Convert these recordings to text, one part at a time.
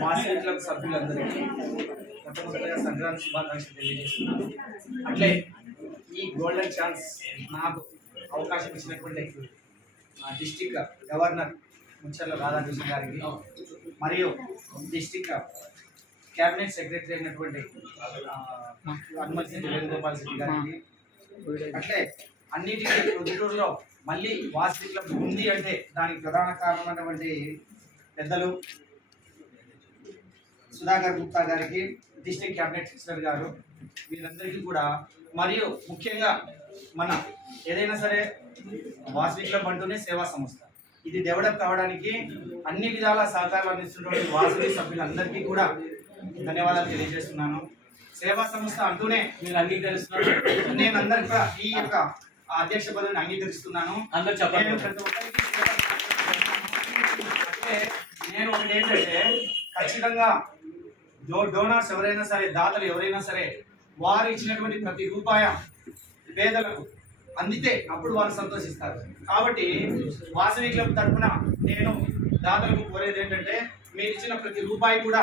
Master club సభ్యులందరికీ మొట్టమొదటిగా సంక్రాంతి శుభాకాంక్షలు తెలియజేస్తున్నాను అట్లే ఈ గోల్డెన్ ఛాన్స్ నాకు అవకాశం ఇచ్చినటువంటి డిస్టిక్ గవర్నర్ ముచ్చర్ల రాధాకృష్ణ గారికి మరియు డిస్టిక్ క్యాబినెట్ సెక్రటరీ అయినటువంటి ఆ, హనుమతి రెడ్డి వేణుగోపాల్ రెడ్డి గారికి అట్లే అన్నిటికీ ప్రొద్దుటూరులో మళ్ళీ వాసి క్లబ్ ఉంది అంటే దానికి ప్రధాన కారణమైనటువంటి పెద్దలు సుధాకర్ గుప్తా గారికి డిస్ట్రిక్ట్ క్యాబినెట్ సెక్రటరీ గారు వీరందరికీ కూడా మరియు ముఖ్యంగా మన ఏదైనా సరే వాసవి క్లబ్ అంటూనే సేవా సంస్థ. ఇది డెవలప్ కావడానికి అన్ని విధాల సహకారాలు అందిస్తున్నటువంటి వాసవి సభ్యులందరికీ కూడా ధన్యవాదాలు తెలియజేస్తున్నాను. సేవా సంస్థ అంటూనే మీరు అంగీకరిస్తున్నారు. నేను అందరికి కూడా ఈ యొక్క అధ్యక్ష పదవిని అంగీకరిస్తున్నాను. అందరు చెప్పండి. ప్రతి ఒక్కరికి అంటే నేను ఒకటి ఏంటంటే ఖచ్చితంగా డో డోనర్స్ ఎవరైనా సరే దాతలు ఎవరైనా సరే వారు ఇచ్చినటువంటి ప్రతి రూపాయ పేదలకు అందితే అప్పుడు వారు సంతోషిస్తారు. కాబట్టి వాసవి క్లబ్ తరఫున నేను దాతలకు కోరేది ఏంటంటే మీరు ఇచ్చిన ప్రతి రూపాయి కూడా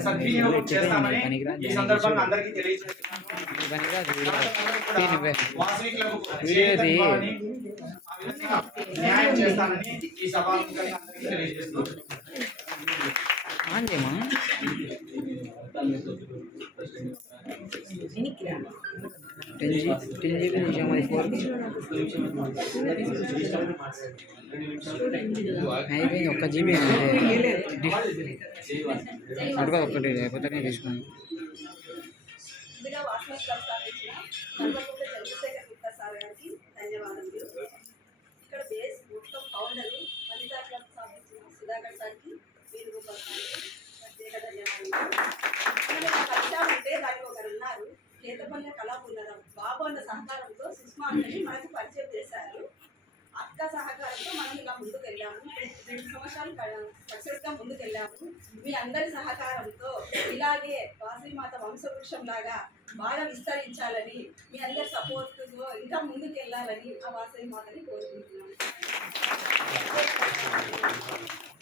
సద్వినియోగం చేస్తామని ఈ సందర్భంగా అందరికీ తెలియజేస్తున్నాను న్యాయం చేస్తానని టెన్ జీ టెన్ జీబీ నిమిషం అయిపోయింది ఒక్క జీబీ అడుగు ఒక్కటి లేకపోతే నేను తీసుకున్నాను ముందుగా వాసన క్లబ్ స్థాపించిన కల్వకుంట్ల చంద్రశేఖర్ గుప్తా సార్ గారికి ధన్యవాదాలు ఇక్కడ బేస్ మొత్తం ఫౌండర్ వనితా క్లబ్ స్థాపించిన సుధాకర్ సార్కి వేణుగోపాల్ సార్కి ప్రత్యేక ధన్యవాదాలు ఇక్కడ ఒక పరిచయం ఉంటే దానికి ఒకరు ఉన్నారు కేతపల్లి కళాపుల్లరావు బాబు అన్న సహకారంతో సుష్మా అన్నని మనకు పరిచయం చేశారు. అక్క సహకారంతో మనం ఇలా ముందుకు వెళ్ళాము రెండు సంవత్సరాలు సక్సెస్గా ముందుకు వెళ్ళాము మీ అందరి సహకారంతో ఇలాగే వాసీమాత మాత వంశవృక్షం లాగా బాగా విస్తరించాలని మీ అందరి సపోర్ట్తో ఇంకా ముందుకు వెళ్ళాలని ఆ వాసీమాతని కోరుకుంటున్నాను.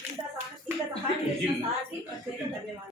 ఇంత సహ ఇంత సహాయం చేసిన ప్రత్యేక ధన్యవాదం